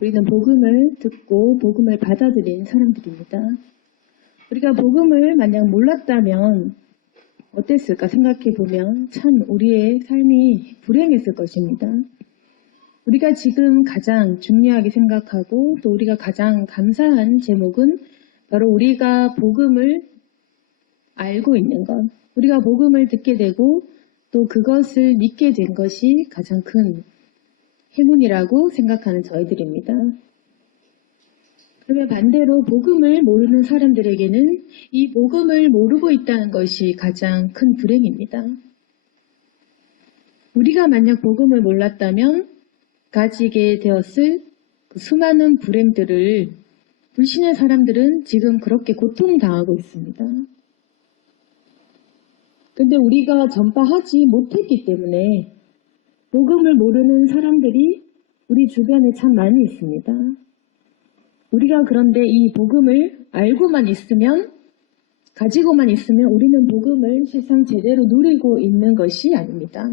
우리는 복음을 듣고 복음을 받아들인 사람들입니다. 우리가 복음을 만약 몰랐다면 어땠을까 생각해보면 참 우리의 삶이 불행했을 것입니다. 우리가 지금 가장 중요하게 생각하고 또 우리가 가장 감사한 제목은 바로 우리가 복음을 알고 있는 것, 우리가 복음을 듣게 되고 또 그것을 믿게 된 것이 가장 큰 행운이라고 생각하는 저희들입니다. 그러면 반대로 복음을 모르는 사람들에게는 이 복음을 모르고 있다는 것이 가장 큰 불행입니다. 우리가 만약 복음을 몰랐다면 가지게 되었을 그 수많은 불행들을 불신의 사람들은 지금 그렇게 고통당하고 있습니다. 근데 우리가 전파하지 못했기 때문에 복음을 모르는 사람들이 우리 주변에 참 많이 있습니다. 우리가 그런데 이 복음을 알고만 있으면, 가지고만 있으면 우리는 복음을 실상 제대로 누리고 있는 것이 아닙니다.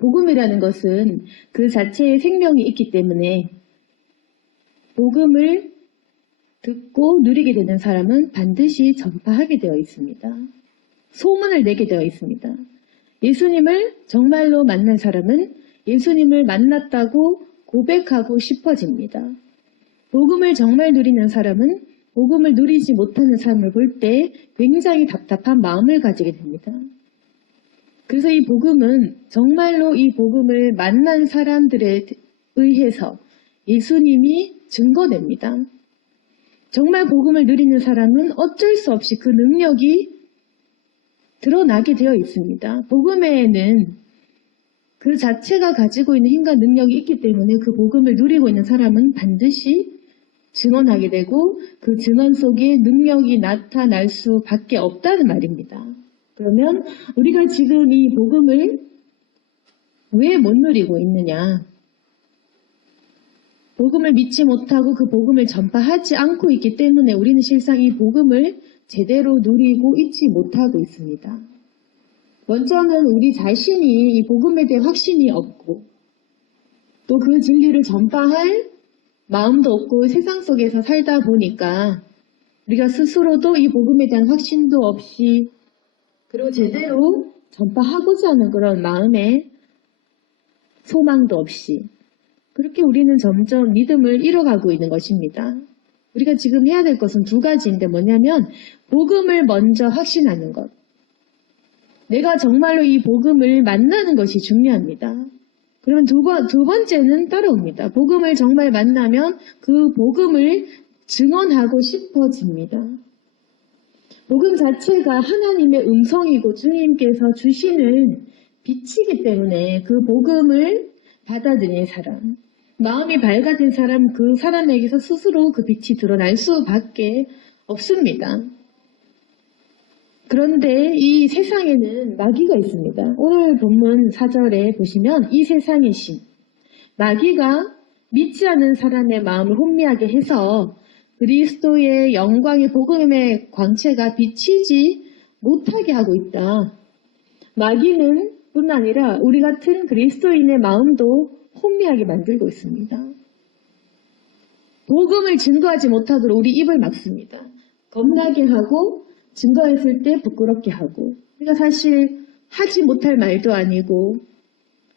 복음이라는 것은 그 자체에 생명이 있기 때문에 복음을 듣고 누리게 되는 사람은 반드시 전파하게 되어 있습니다. 소문을 내게 되어 있습니다. 예수님을 정말로 만난 사람은 예수님을 만났다고 고백하고 싶어집니다. 복음을 정말 누리는 사람은 복음을 누리지 못하는 사람을 볼 때 굉장히 답답한 마음을 가지게 됩니다. 그래서 이 복음은 정말로 이 복음을 만난 사람들에 의해서 예수님이 증거됩니다. 정말 복음을 누리는 사람은 어쩔 수 없이 그 능력이 드러나게 되어 있습니다. 복음에는 그 자체가 가지고 있는 힘과 능력이 있기 때문에 그 복음을 누리고 있는 사람은 반드시 증언하게 되고 그 증언 속에 능력이 나타날 수밖에 없다는 말입니다. 그러면 우리가 지금 이 복음을 왜 못 누리고 있느냐? 복음을 믿지 못하고 그 복음을 전파하지 않고 있기 때문에 우리는 실상 이 복음을 제대로 누리고 있지 못하고 있습니다. 먼저는 우리 자신이 이 복음에 대한 확신이 없고 또 그 진리를 전파할 마음도 없고 세상 속에서 살다 보니까 우리가 스스로도 이 복음에 대한 확신도 없이 그리고 제대로 전파하고자 하는 그런 마음에 소망도 없이 그렇게 우리는 점점 믿음을 잃어가고 있는 것입니다. 우리가 지금 해야 될 것은 두 가지인데 뭐냐면 복음을 먼저 확신하는 것. 내가 정말로 이 복음을 만나는 것이 중요합니다. 그러면 두 번째는 따라옵니다. 복음을 정말 만나면 그 복음을 증언하고 싶어집니다. 복음 자체가 하나님의 음성이고 주님께서 주시는 빛이기 때문에 그 복음을 받아들인 사람, 마음이 밝아진 사람, 그 사람에게서 스스로 그 빛이 드러날 수밖에 없습니다. 그런데 이 세상에는 마귀가 있습니다. 오늘 본문 4절에 보시면 이 세상의 신, 마귀가 믿지 않는 사람의 마음을 혼미하게 해서 그리스도의 영광의 복음의 광채가 비치지 못하게 하고 있다. 마귀는 뿐 아니라 우리 같은 그리스도인의 마음도 혼미하게 만들고 있습니다. 복음을 증거하지 못하도록 우리 입을 막습니다. 겁나게 하고 증거했을 때 부끄럽게 하고 그러니까 사실 하지 못할 말도 아니고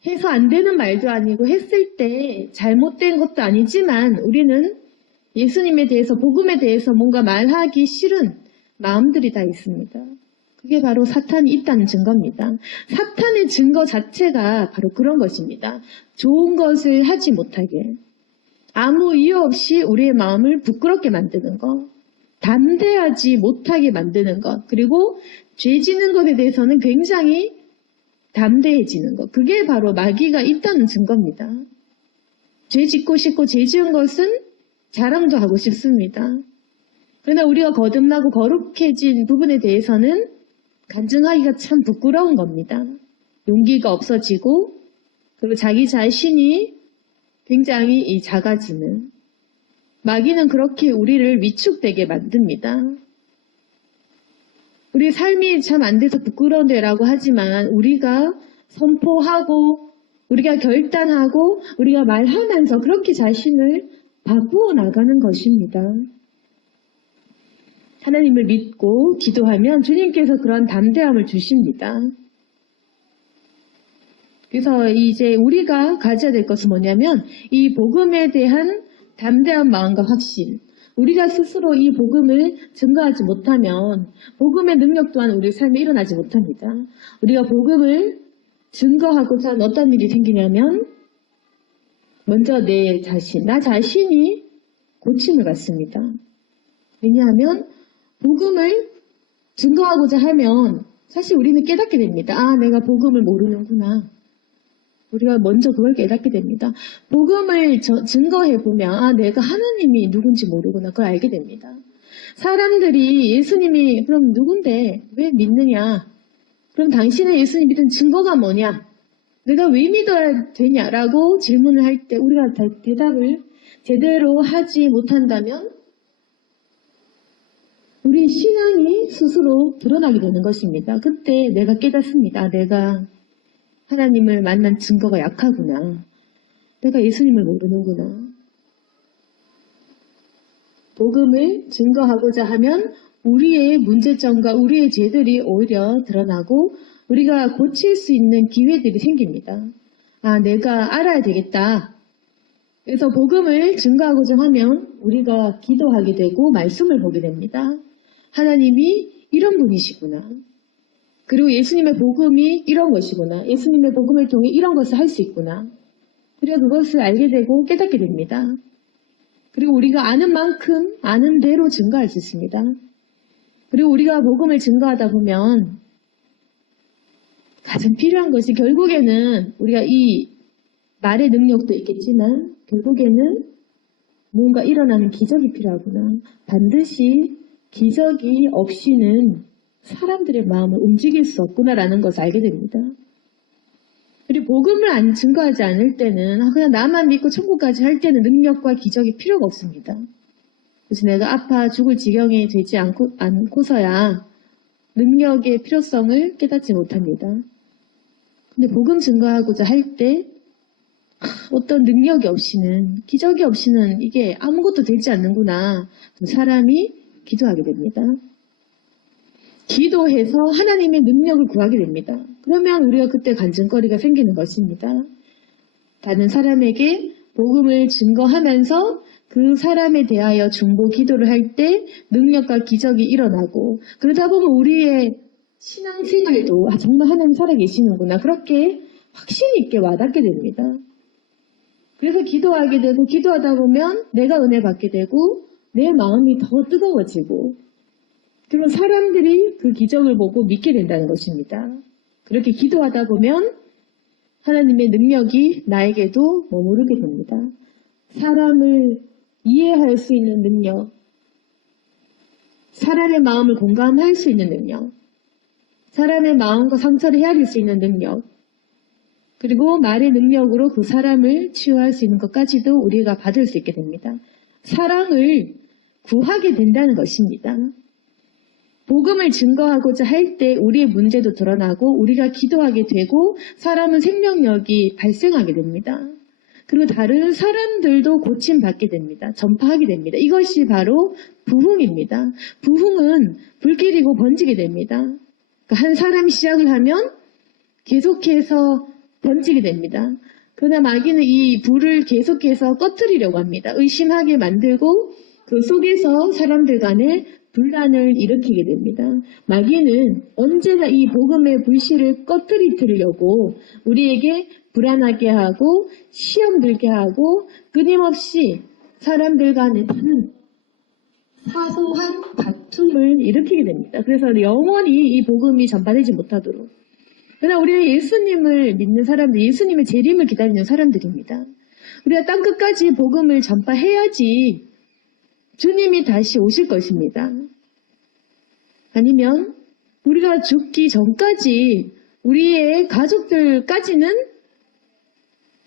해서 안 되는 말도 아니고 했을 때 잘못된 것도 아니지만 우리는 예수님에 대해서 복음에 대해서 뭔가 말하기 싫은 마음들이 다 있습니다. 그게 바로 사탄이 있다는 증거입니다. 사탄의 증거 자체가 바로 그런 것입니다. 좋은 것을 하지 못하게 아무 이유 없이 우리의 마음을 부끄럽게 만드는 것, 담대하지 못하게 만드는 것, 그리고 죄 짓는 것에 대해서는 굉장히 담대해지는 것. 그게 바로 마귀가 있다는 증거입니다. 죄 짓고 싶고 죄 지은 것은 자랑도 하고 싶습니다. 그러나 우리가 거듭나고 거룩해진 부분에 대해서는 간증하기가 참 부끄러운 겁니다. 용기가 없어지고 그리고 자기 자신이 굉장히 작아지는 마귀는 그렇게 우리를 위축되게 만듭니다. 우리 삶이 참 안 돼서 부끄러운데라고 하지만 우리가 선포하고 우리가 결단하고 우리가 말하면서 그렇게 자신을 바꾸어 나가는 것입니다. 하나님을 믿고 기도하면 주님께서 그런 담대함을 주십니다. 그래서 이제 우리가 가져야 될 것은 뭐냐면 이 복음에 대한 담대한 마음과 확신. 우리가 스스로 이 복음을 증거하지 못하면 복음의 능력 또한 우리 삶에 일어나지 못합니다. 우리가 복음을 증거하고자 하는 어떤 일이 생기냐면 먼저 나 자신이 고침을 받습니다. 왜냐하면 복음을 증거하고자 하면 사실 우리는 깨닫게 됩니다. 아, 내가 복음을 모르는구나. 우리가 먼저 그걸 깨닫게 됩니다. 복음을 증거해보면 아, 내가 하나님이 누군지 모르구나. 그걸 알게 됩니다. 사람들이 예수님이 그럼 누군데 왜 믿느냐? 그럼 당신의 예수님 믿은 증거가 뭐냐? 내가 왜 믿어야 되냐라고 질문을 할 때 우리가 대답을 제대로 하지 못한다면 우리 신앙이 스스로 드러나게 되는 것입니다. 그때 내가 깨닫습니다. 내가 하나님을 만난 증거가 약하구나. 내가 예수님을 모르는구나. 복음을 증거하고자 하면 우리의 문제점과 우리의 죄들이 오히려 드러나고 우리가 고칠 수 있는 기회들이 생깁니다. 아, 내가 알아야 되겠다. 그래서 복음을 증거하고자 하면 우리가 기도하게 되고 말씀을 보게 됩니다. 하나님이 이런 분이시구나. 그리고 예수님의 복음이 이런 것이구나. 예수님의 복음을 통해 이런 것을 할 수 있구나. 그리고 그것을 알게 되고 깨닫게 됩니다. 그리고 우리가 아는 만큼 아는 대로 증거할 수 있습니다. 그리고 우리가 복음을 증거하다 보면 가장 필요한 것이 결국에는 우리가 이 말의 능력도 있겠지만 결국에는 뭔가 일어나는 기적이 필요하구나. 반드시 기적이 없이는 사람들의 마음을 움직일 수 없구나라는 것을 알게 됩니다. 그리고 복음을 증거하지 않을 때는 그냥 나만 믿고 천국까지 할 때는 능력과 기적이 필요가 없습니다. 그래서 내가 아파 죽을 지경에 되지 않고서야 능력의 필요성을 깨닫지 못합니다. 근데 복음 증거하고자 할 때 어떤 능력이 없이는 기적이 없이는 이게 아무것도 되지 않는구나. 사람이 기도하게 됩니다. 기도해서 하나님의 능력을 구하게 됩니다. 그러면 우리가 그때 간증거리가 생기는 것입니다. 다른 사람에게 복음을 증거하면서 그 사람에 대하여 중보 기도를 할 때 능력과 기적이 일어나고 그러다 보면 우리의 신앙생활도 정말 하나님 살아계시는구나. 그렇게 확신 있게 와닿게 됩니다. 그래서 기도하게 되고 기도하다 보면 내가 은혜 받게 되고 내 마음이 더 뜨거워지고 그런 사람들이 그 기적을 보고 믿게 된다는 것입니다. 그렇게 기도하다 보면 하나님의 능력이 나에게도 머무르게 됩니다. 사람을 이해할 수 있는 능력, 사람의 마음을 공감할 수 있는 능력, 사람의 마음과 상처를 헤아릴 수 있는 능력, 그리고 말의 능력으로 그 사람을 치유할 수 있는 것까지도 우리가 받을 수 있게 됩니다. 사랑을 구하게 된다는 것입니다. 복음을 증거하고자 할 때 우리의 문제도 드러나고 우리가 기도하게 되고 사람은 생명력이 발생하게 됩니다. 그리고 다른 사람들도 고침받게 됩니다. 전파하게 됩니다. 이것이 바로 부흥입니다. 부흥은 불길이고 번지게 됩니다. 그러니까 한 사람이 시작을 하면 계속해서 번지게 됩니다. 그러나 마귀는 이 불을 계속해서 꺼뜨리려고 합니다. 의심하게 만들고 그 속에서 사람들 간에 분란을 일으키게 됩니다. 마귀는 언제나 이 복음의 불씨를 꺼뜨리려고 우리에게 불안하게 하고 시험 들게 하고 끊임없이 사람들 간에 사소한 다툼을 일으키게 됩니다. 그래서 영원히 이 복음이 전파되지 못하도록. 그러나 우리는 예수님을 믿는 사람들, 예수님의 재림을 기다리는 사람들입니다. 우리가 땅끝까지 복음을 전파해야지 주님이 다시 오실 것입니다. 아니면 우리가 죽기 전까지 우리의 가족들까지는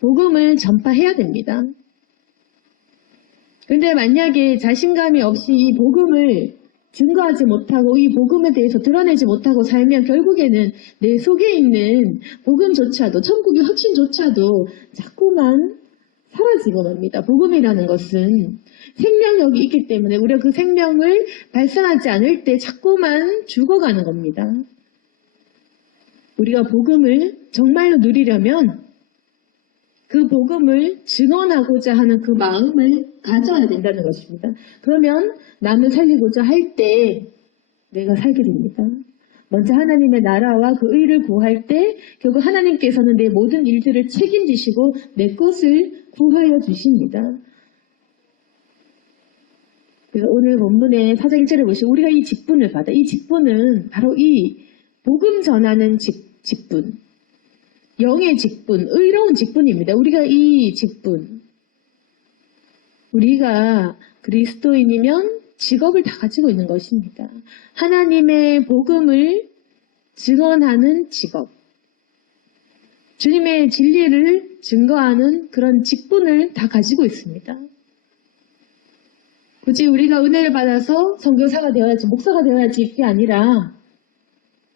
복음을 전파해야 됩니다. 그런데 만약에 자신감이 없이 이 복음을 증거하지 못하고 이 복음에 대해서 드러내지 못하고 살면 결국에는 내 속에 있는 복음조차도 천국의 확신조차도 자꾸만 사라지고 맙니다. 복음이라는 것은 생명력이 있기 때문에 우리가 그 생명을 발산하지 않을 때 자꾸만 죽어가는 겁니다. 우리가 복음을 정말로 누리려면 그 복음을 증언하고자 하는 그 마음을 가져야 된다는 것입니다. 그러면 남을 살리고자 할 때 내가 살게 됩니다. 먼저 하나님의 나라와 그 의를 구할 때 결국 하나님께서는 내 모든 일들을 책임지시고 내 것을 구하여 주십니다. 그래서 오늘 본문의 4장 1절을 보시고 우리가 이 직분을 받아. 이 직분은 바로 이 복음 전하는 직분, 영의 직분, 의로운 직분입니다. 우리가 이 직분, 우리가 그리스도인이면 직업을 다 가지고 있는 것입니다. 하나님의 복음을 증언하는 직업, 주님의 진리를 증거하는 그런 직분을 다 가지고 있습니다. 굳이 우리가 은혜를 받아서 선교사가 되어야지, 목사가 되어야지 이게 아니라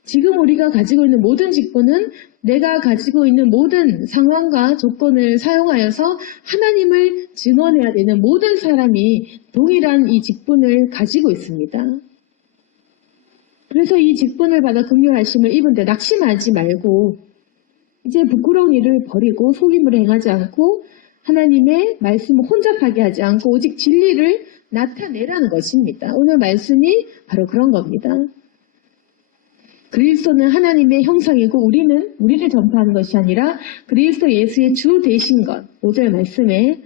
지금 우리가 가지고 있는 모든 직분은 내가 가지고 있는 모든 상황과 조건을 사용하여서 하나님을 증언해야 되는 모든 사람이 동일한 이 직분을 가지고 있습니다. 그래서 이 직분을 받아 긍휼하심을 입은데 낙심하지 말고 이제 부끄러운 일을 버리고 속임을 행하지 않고 하나님의 말씀을 혼잡하게 하지 않고 오직 진리를 나타내라는 것입니다. 오늘 말씀이 바로 그런 겁니다. 그리스도는 하나님의 형상이고 우리는 우리를 전파하는 것이 아니라 그리스도 예수의 주 되신 것. 5절 말씀에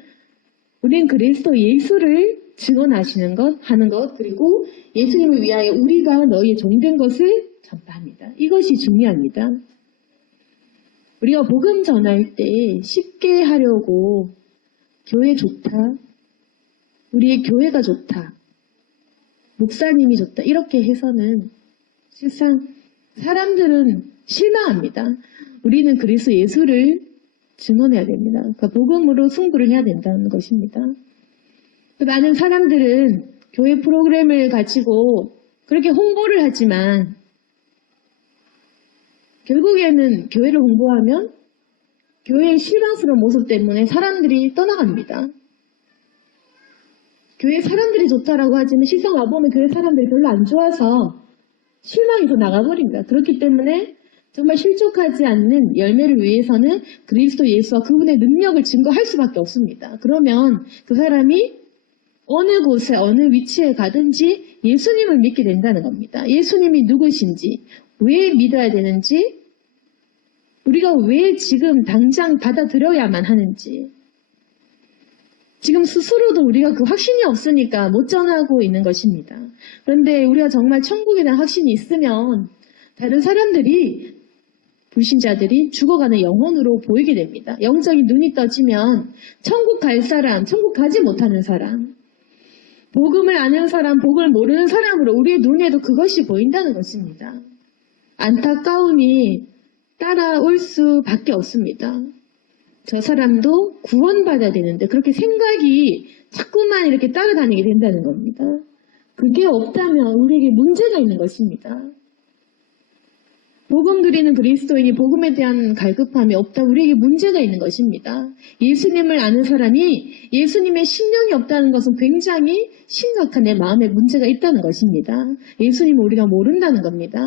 우리는 그리스도 예수를 증언하시는 것, 하는 것, 그리고 예수님을 위하여 우리가 너희의 종된 것을 전파합니다. 이것이 중요합니다. 우리가 복음 전할 때 쉽게 하려고 교회 좋다, 우리의 교회가 좋다, 목사님이 좋다 이렇게 해서는 실상 사람들은 실망합니다. 우리는 그리스도 예수를 증언해야 됩니다. 그러니까 복음으로 승부를 해야 된다는 것입니다. 많은 사람들은 교회 프로그램을 가지고 그렇게 홍보를 하지만 결국에는 교회를 홍보하면 교회의 실망스러운 모습 때문에 사람들이 떠나갑니다. 교회 사람들이 좋다라고 하지만 실상 와보면 교회 사람들이 별로 안 좋아서 실망이 더 나가버립니다. 그렇기 때문에 정말 실족하지 않는 열매를 위해서는 그리스도 예수와 그분의 능력을 증거할 수밖에 없습니다. 그러면 그 사람이 어느 곳에 어느 위치에 가든지 예수님을 믿게 된다는 겁니다. 예수님이 누구신지, 왜 믿어야 되는지, 우리가 왜 지금 당장 받아들여야만 하는지, 지금 스스로도 우리가 그 확신이 없으니까 못 전하고 있는 것입니다. 그런데 우리가 정말 천국에 대한 확신이 있으면 다른 사람들이, 불신자들이 죽어가는 영혼으로 보이게 됩니다. 영적인 눈이 떠지면 천국 갈 사람, 천국 가지 못하는 사람, 복음을 아는 사람, 복음을 모르는 사람으로 우리의 눈에도 그것이 보인다는 것입니다. 안타까움이 따라올 수밖에 없습니다. 저 사람도 구원받아야 되는데 그렇게 생각이 자꾸만 이렇게 따라다니게 된다는 겁니다. 그게 없다면 우리에게 문제가 있는 것입니다. 복음 누리는 그리스도인이 복음에 대한 갈급함이 없다. 우리에게 문제가 있는 것입니다. 예수님을 아는 사람이 예수님의 신령이 없다는 것은 굉장히 심각한 내 마음에 문제가 있다는 것입니다. 예수님을 우리가 모른다는 겁니다.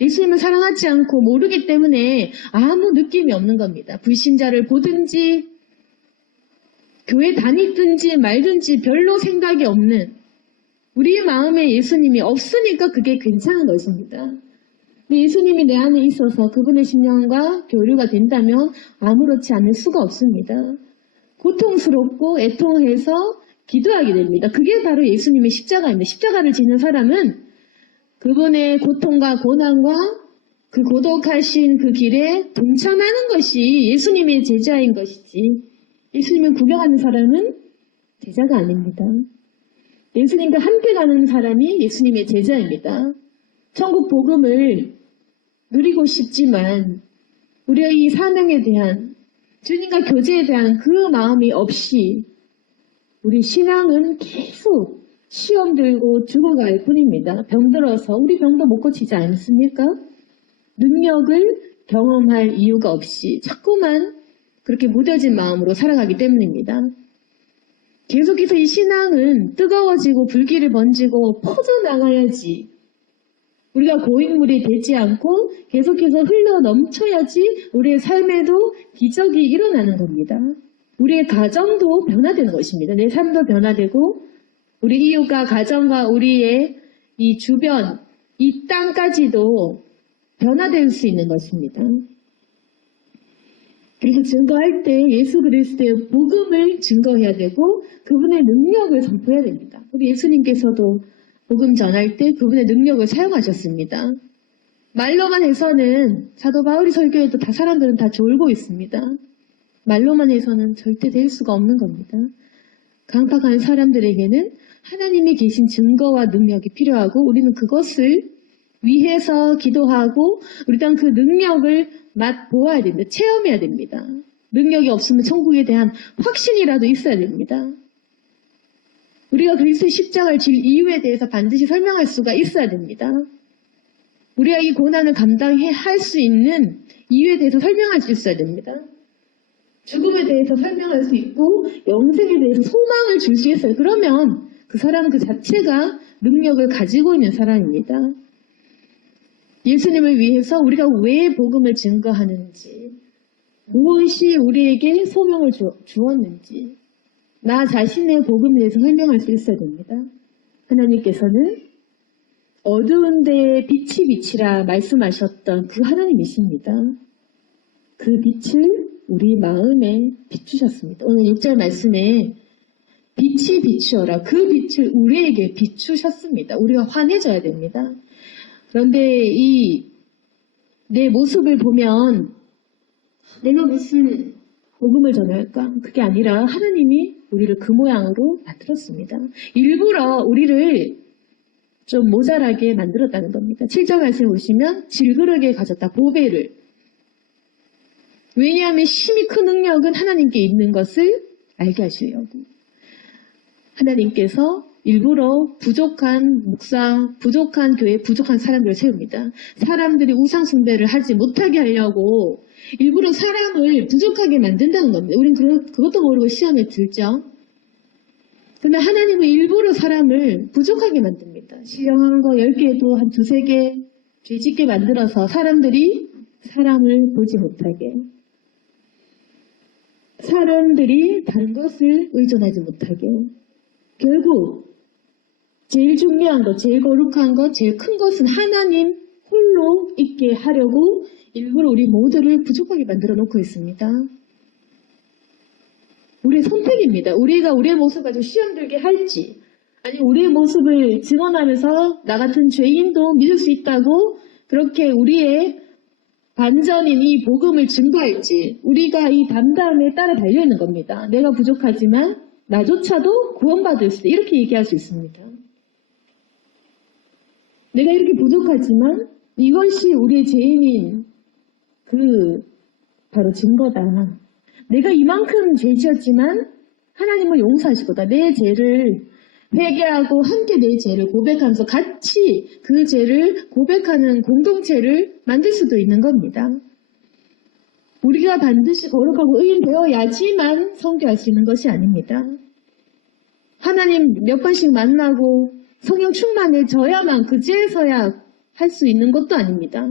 예수님을 사랑하지 않고 모르기 때문에 아무 느낌이 없는 겁니다. 불신자를 보든지 교회 다니든지 말든지 별로 생각이 없는 우리 마음에 예수님이 없으니까 그게 괜찮은 것입니다. 예수님이 내 안에 있어서 그분의 신령과 교류가 된다면 아무렇지 않을 수가 없습니다. 고통스럽고 애통해서 기도하게 됩니다. 그게 바로 예수님의 십자가입니다. 십자가를 지는 사람은 그분의 고통과 고난과 그 고독하신 그 길에 동참하는 것이 예수님의 제자인 것이지 예수님을 구경하는 사람은 제자가 아닙니다. 예수님과 함께 가는 사람이 예수님의 제자입니다. 천국 복음을 누리고 싶지만 우리의 이 사명에 대한 주님과 교제에 대한 그 마음이 없이 우리 신앙은 계속 시험 들고 죽어갈 뿐입니다. 병들어서 우리 병도 못 고치지 않습니까? 능력을 경험할 이유가 없이 자꾸만 그렇게 무뎌진 마음으로 살아가기 때문입니다. 계속해서 이 신앙은 뜨거워지고 불길을 번지고 퍼져나가야지, 우리가 고인물이 되지 않고 계속해서 흘러 넘쳐야지 우리의 삶에도 기적이 일어나는 겁니다. 우리의 가정도 변화되는 것입니다. 내 삶도 변화되고 우리 이웃과 가정과 우리의 이 주변, 이 땅까지도 변화될 수 있는 것입니다. 그래서 증거할 때 예수 그리스도의 복음을 증거해야 되고 그분의 능력을 선포해야 됩니다. 우리 예수님께서도 복음 전할 때 그분의 능력을 사용하셨습니다. 말로만 해서는 사도 바울이 설교해도 다 사람들은 다 졸고 있습니다. 말로만 해서는 절대 될 수가 없는 겁니다. 강팍한 사람들에게는 하나님이 계신 증거와 능력이 필요하고 우리는 그것을 위해서 기도하고 우리 또한 그 능력을 맛보아야 됩니다. 체험해야 됩니다. 능력이 없으면 천국에 대한 확신이라도 있어야 됩니다. 우리가 그리스도의 십자가를 질 이유에 대해서 반드시 설명할 수가 있어야 됩니다. 우리가 이 고난을 감당할 수 있는 이유에 대해서 설명할 수 있어야 됩니다. 죽음에 대해서 설명할 수 있고 영생에 대해서 소망을 줄 수 있어요. 그러면 그 사람은 그 자체가 능력을 가지고 있는 사람입니다. 예수님을 위해서 우리가 왜 복음을 증거하는지, 무엇이 우리에게 소명을 주었는지, 나 자신의 복음에 대해서 설명할 수 있어야 됩니다. 하나님께서는 어두운 데에 빛이 비치라 말씀하셨던 그 하나님이십니다. 그 빛을 우리 마음에 비추셨습니다. 오늘 6절 말씀에 빛이 비추어라. 그 빛을 우리에게 비추셨습니다. 우리가 환해져야 됩니다. 그런데 내 모습을 보면 내가 무슨 복음을 전할까? 그게 아니라 하나님이 우리를 그 모양으로 만들었습니다. 일부러 우리를 좀 모자라게 만들었다는 겁니다. 7절 말씀에 보시면 질그릇에 가졌다. 보배를. 왜냐하면 힘이 큰 능력은 하나님께 있는 것을 알게 하시려고. 하나님께서 일부러 부족한 목사, 부족한 교회, 부족한 사람들을 세웁니다. 사람들이 우상 숭배를 하지 못하게 하려고 일부러 사람을 부족하게 만든다는 겁니다. 우린 그것도 모르고 시험에 들죠. 그런데 하나님은 일부러 사람을 부족하게 만듭니다. 신령한 거 10개도 한 2-3개 죄짓게 만들어서 사람들이 사람을 보지 못하게, 사람들이 다른 것을 의존하지 못하게, 결국 제일 중요한 것, 제일 거룩한 것, 제일 큰 것은 하나님 홀로 있게 하려고 일부러 우리 모두를 부족하게 만들어 놓고 있습니다. 우리의 선택입니다. 우리가 우리의 모습 가지고 시험 들게 할지, 아니 우리의 모습을 증언하면서 나 같은 죄인도 믿을 수 있다고 그렇게 우리의 반전인 이 복음을 증거할지, 우리가 이 담담에 따라 달려있는 겁니다. 내가 부족하지만 나조차도 구원받을 수 있다. 이렇게 얘기할 수 있습니다. 내가 이렇게 부족하지만 이것이 우리의 죄인인 바로 증거다. 내가 이만큼 죄 지었지만 하나님은 용서하시고다. 내 죄를 회개하고 함께 내 죄를 고백하면서 같이 그 죄를 고백하는 공동체를 만들 수도 있는 겁니다. 우리가 반드시 거룩하고 의인 되어야지만 선교할 수 있는 것이 아닙니다. 하나님 몇 번씩 만나고 성령 충만해져야만 그제서야 할 수 있는 것도 아닙니다.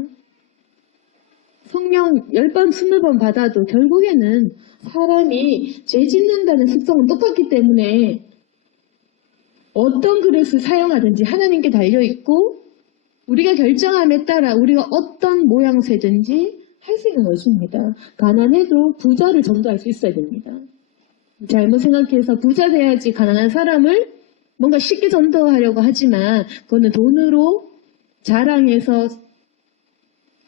성령 10번, 20번 받아도 결국에는 사람이 죄 짓는다는 습성은 똑같기 때문에 어떤 그릇을 사용하든지 하나님께 달려있고 우리가 결정함에 따라 우리가 어떤 모양새든지 할 수 있는 것입니다. 가난해도 부자를 전도할 수 있어야 됩니다. 잘못 생각해서 부자 돼야지 가난한 사람을 뭔가 쉽게 전도하려고 하지만 그거는 돈으로 자랑해서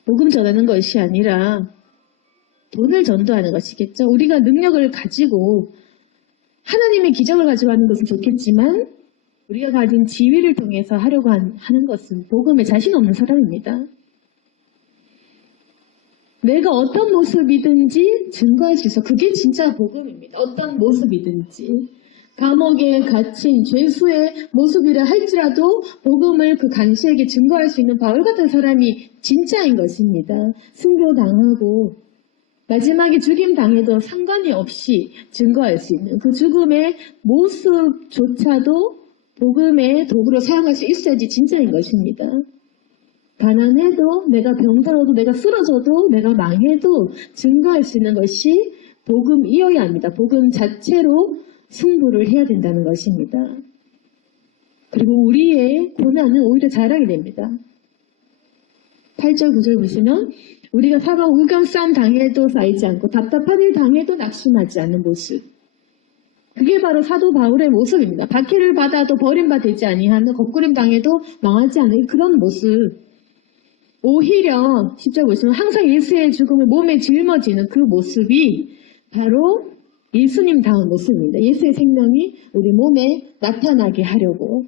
복음 전하는 것이 아니라 돈을 전도하는 것이겠죠. 우리가 능력을 가지고 하나님의 기적을 가지고 하는 것은 좋겠지만 우리가 가진 지위를 통해서 하려고 하는 것은 복음에 자신 없는 사람입니다. 내가 어떤 모습이든지 증거할 수 있어. 그게 진짜 복음입니다. 어떤 모습이든지. 감옥에 갇힌 죄수의 모습이라 할지라도 복음을 그 간시에게 증거할 수 있는 바울 같은 사람이 진짜인 것입니다. 순교당하고 마지막에 죽임 당해도 상관이 없이 증거할 수 있는 그 죽음의 모습조차도 복음의 도구로 사용할 수 있어야지 진짜인 것입니다. 가난해도, 내가 병들어도, 내가 쓰러져도, 내가 망해도 증거할 수 있는 것이 복음이어야 합니다. 복음 자체로 승부를 해야 된다는 것입니다. 그리고 우리의 고난은 오히려 자랑이 됩니다. 8절, 9절 보시면 우리가 사방 우경 싸움 당해도 쌓이지 않고 답답한 일 당해도 낙심하지 않는 모습. 그게 바로 사도 바울의 모습입니다. 박해를 받아도 버림받지 아니하는, 거꾸림 당해도 망하지 않는 그런 모습. 오히려 10절 보시면 항상 예수의 죽음을 몸에 짊어지는 그 모습이 바로 예수님다운 모습입니다. 예수의 생명이 우리 몸에 나타나게 하려고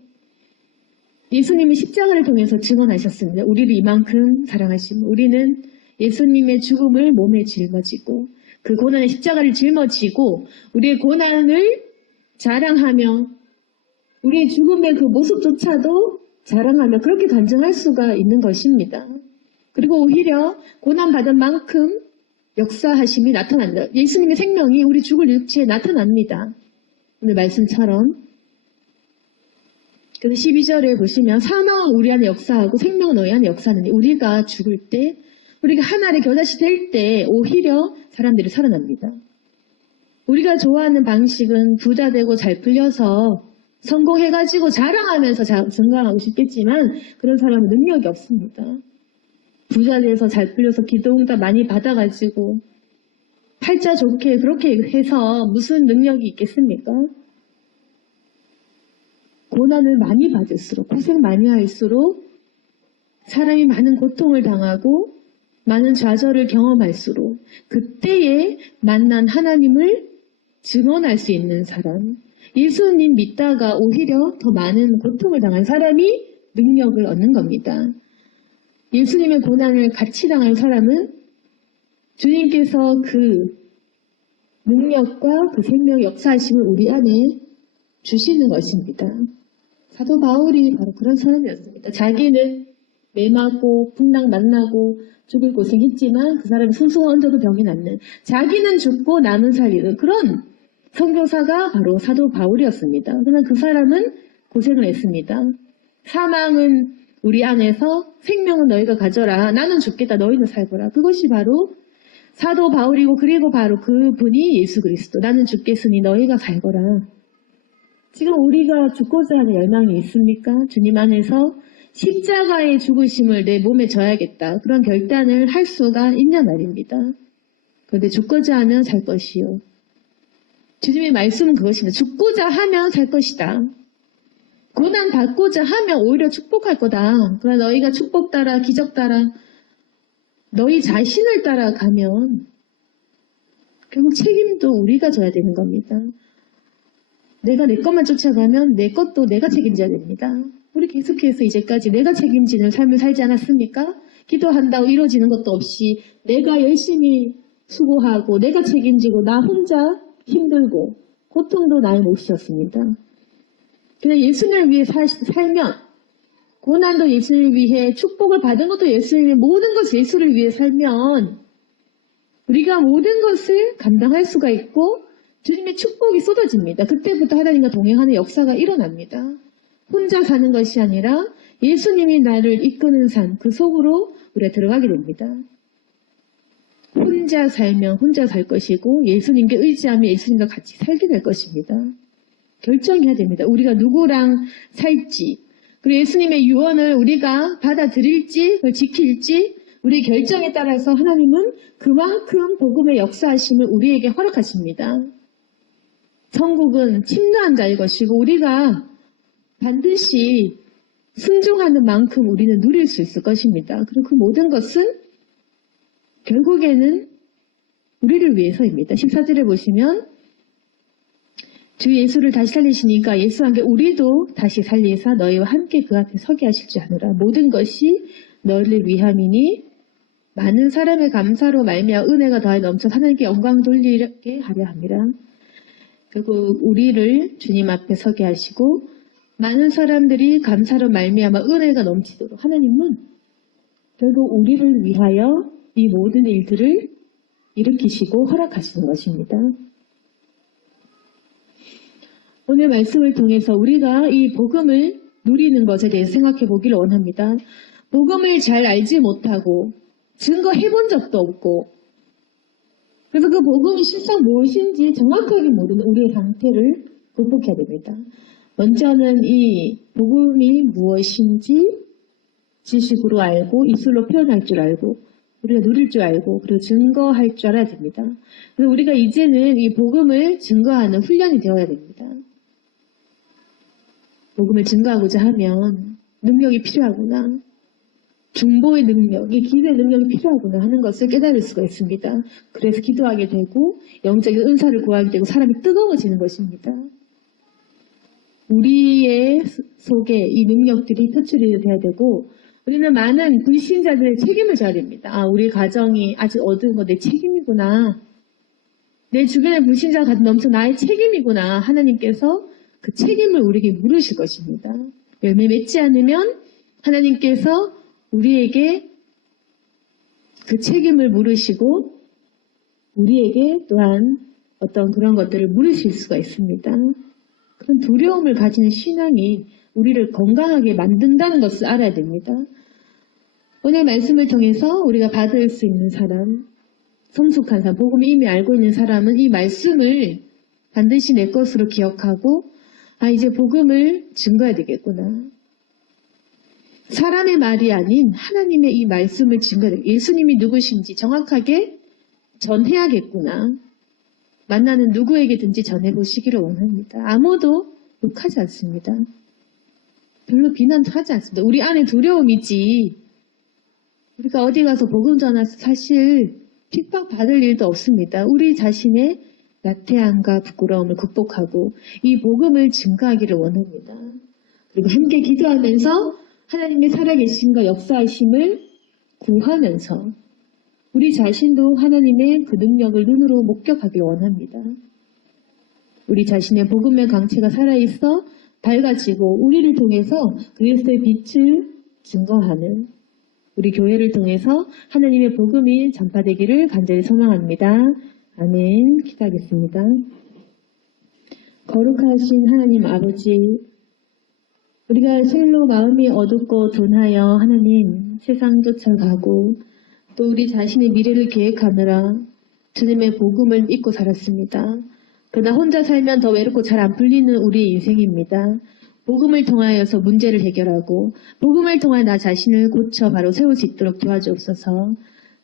예수님이 십자가를 통해서 증언하셨습니다. 우리를 이만큼 사랑하시고 우리는 예수님의 죽음을 몸에 짊어지고 그 고난의 십자가를 짊어지고 우리의 고난을 자랑하며 우리의 죽음의 그 모습조차도 자랑하며 그렇게 간증할 수가 있는 것입니다. 그리고 오히려 고난받은 만큼 역사하심이 나타난다. 예수님의 생명이 우리 죽을 육체에 나타납니다. 오늘 말씀처럼. 그래서 12절에 보시면 사망은 우리 안에 역사하고 생명은 너희 안에 역사하는데 우리가 죽을 때 우리가 하나님의 겨자씨 될 때 오히려 사람들이 살아납니다. 우리가 좋아하는 방식은 부자 되고 잘 풀려서 성공해가지고 자랑하면서 증강하고 싶겠지만 그런 사람은 능력이 없습니다. 부자 돼서 잘 풀려서 기도응답 많이 받아가지고 팔자 좋게 그렇게 해서 무슨 능력이 있겠습니까? 고난을 많이 받을수록 고생 많이 할수록 사람이 많은 고통을 당하고 많은 좌절을 경험할수록 그때에 만난 하나님을 증언할 수 있는 사람, 예수님 믿다가 오히려 더 많은 고통을 당한 사람이 능력을 얻는 겁니다. 예수님의 고난을 같이 당한 사람은 주님께서 그 능력과 그 생명의 역사하심을 우리 안에 주시는 것입니다. 사도 바울이 바로 그런 사람이었습니다. 자기는 매맞고 풍랑 만나고 죽을 고생했지만 그 사람이 손수건 얹어도 병이 낫는, 자기는 죽고 남은 살리는 그런 선교사가 바로 사도 바울이었습니다. 그러나 그 사람은 고생을 했습니다. 사망은 우리 안에서, 생명은 너희가 가져라. 나는 죽겠다. 너희는 살거라. 그것이 바로 사도 바울이고 그리고 바로 그분이 예수 그리스도. 나는 죽겠으니 너희가 살거라. 지금 우리가 죽고자 하는 열망이 있습니까? 주님 안에서 십자가의 죽으심을 내 몸에 져야겠다. 그런 결단을 할 수가 있냐 말입니다. 그런데 죽고자 하면 살 것이요. 주님의 말씀은 그것입니다. 죽고자 하면 살 것이다. 고난 받고자 하면 오히려 축복할 거다. 그러나 너희가 축복 따라 기적 따라 너희 자신을 따라가면 결국 책임도 우리가 져야 되는 겁니다. 내가 내 것만 쫓아가면 내 것도 내가 책임져야 됩니다. 우리 계속해서 이제까지 내가 책임지는 삶을 살지 않았습니까? 기도한다고 이루어지는 것도 없이 내가 열심히 수고하고 내가 책임지고 나 혼자 힘들고 고통도 나의 몫이었습니다. 그냥 예수님을 위해 살면 고난도 예수를 위해 축복을 받은 것도 예수를 위해 모든 것을 예수를 위해 살면 우리가 모든 것을 감당할 수가 있고 주님의 축복이 쏟아집니다. 그때부터 하나님과 동행하는 역사가 일어납니다. 혼자 사는 것이 아니라 예수님이 나를 이끄는 삶, 그 속으로 우리가 들어가게 됩니다. 혼자 살면 혼자 살 것이고 예수님께 의지하면 예수님과 같이 살게 될 것입니다. 결정해야 됩니다. 우리가 누구랑 살지, 그리고 예수님의 유언을 우리가 받아들일지, 그걸 지킬지 우리의 결정에 따라서 하나님은 그만큼 복음의 역사하심을 우리에게 허락하십니다. 천국은 침노한 자의 것이고 우리가 반드시 순종하는 만큼 우리는 누릴 수 있을 것입니다. 그리고 그 모든 것은 결국에는 우리를 위해서입니다. 14절에 보시면 주 예수를 다시 살리시니까 예수와 함께 우리도 다시 살리사 너희와 함께 그 앞에 서게 하실 줄 아노라. 모든 것이 너희를 위함이니 많은 사람의 감사로 말미암아 은혜가 더하여 넘쳐 하나님께 영광 돌리게 하려 함이라. 그리고 우리를 주님 앞에 서게 하시고 많은 사람들이 감사로 말미암아 은혜가 넘치도록 하나님은 결국 우리를 위하여 이 모든 일들을 일으키시고 허락하시는 것입니다. 오늘 말씀을 통해서 우리가 이 복음을 누리는 것에 대해서 생각해 보기를 원합니다. 복음을 잘 알지 못하고 증거해 본 적도 없고 그래서 그 복음이 실상 무엇인지 정확하게 모르는 우리의 상태를 극복해야 됩니다. 먼저는 이 복음이 무엇인지 지식으로 알고 입술로 표현할 줄 알고 우리가 누릴 줄 알고 그리고 증거할 줄 알아야 됩니다. 그래서 우리가 이제는 이 복음을 증거하는 훈련이 되어야 됩니다. 복음을 증거하고자 하면 능력이 필요하구나. 중보의 능력, 이 기도의 능력이 필요하구나 하는 것을 깨달을 수가 있습니다. 그래서 기도하게 되고 영적인 은사를 구하게 되고 사람이 뜨거워지는 것입니다. 우리의 속에 이 능력들이 터출이 돼야 되고 우리는 많은 불신자들의 책임을 져야 됩니다. 우리 가정이 아직 어두운 거 내 책임이구나. 내 주변의 불신자가 넘쳐 나의 책임이구나. 하나님께서 그 책임을 우리에게 물으실 것입니다. 열매 맺지 않으면 하나님께서 우리에게 그 책임을 물으시고 우리에게 또한 어떤 그런 것들을 물으실 수가 있습니다. 그런 두려움을 가지는 신앙이 우리를 건강하게 만든다는 것을 알아야 됩니다. 오늘 말씀을 통해서 우리가 받을 수 있는 사람, 성숙한 사람, 복음을 이미 알고 있는 사람은 이 말씀을 반드시 내 것으로 기억하고 이제 복음을 증거해야 되겠구나. 사람의 말이 아닌 하나님의 이 말씀을 증거해 예수님이 누구신지 정확하게 전해야겠구나. 만나는 누구에게든지 전해보시기를 원합니다. 아무도 욕하지 않습니다. 별로 비난도 하지 않습니다. 우리 안에 두려움이지. 우리가 어디 가서 복음 전해서 사실 핍박받을 일도 없습니다. 우리 자신의 나태함과 부끄러움을 극복하고 이 복음을 증거하기를 원합니다. 그리고 함께 기도하면서 하나님의 살아계심과 역사하심을 구하면서 우리 자신도 하나님의 그 능력을 눈으로 목격하길 원합니다. 우리 자신의 복음의 강체가 살아있어 밝아지고 우리를 통해서 그리스도의 빛을 증거하는 우리 교회를 통해서 하나님의 복음이 전파되기를 간절히 소망합니다. 아멘. 기도하겠습니다. 거룩하신 하나님 아버지, 우리가 실로 마음이 어둡고 둔하여 하나님 세상 쫓아가고 또 우리 자신의 미래를 계획하느라 주님의 복음을 잊고 살았습니다. 그러나 혼자 살면 더 외롭고 잘 안 풀리는 우리의 인생입니다. 복음을 통하여서 문제를 해결하고 복음을 통해 나 자신을 고쳐 바로 세울 수 있도록 도와주옵소서.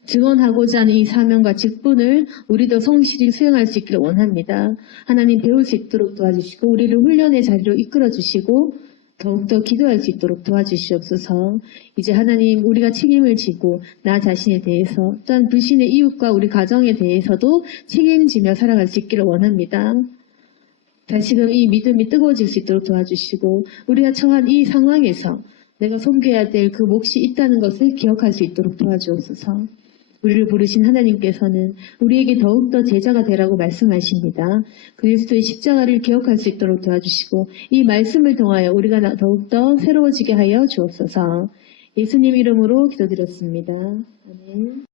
증언하고자 하는 이 사명과 직분을 우리도 성실히 수행할 수 있기를 원합니다. 하나님 배울 수 있도록 도와주시고 우리를 훈련의 자리로 이끌어 주시고 더욱더 기도할 수 있도록 도와주시옵소서. 이제 하나님 우리가 책임을 지고 나 자신에 대해서 또한 불신의 이웃과 우리 가정에 대해서도 책임지며 살아갈 수 있기를 원합니다. 다시금 이 믿음이 뜨거워질 수 있도록 도와주시고 우리가 처한 이 상황에서 내가 섬겨야 될 그 몫이 있다는 것을 기억할 수 있도록 도와주옵소서. 우리를 부르신 하나님께서는 우리에게 더욱더 제자가 되라고 말씀하십니다. 그리스도의 십자가를 기억할 수 있도록 도와주시고 이 말씀을 통하여 우리가 더욱더 새로워지게 하여 주옵소서. 예수님 이름으로 기도드렸습니다. 아멘.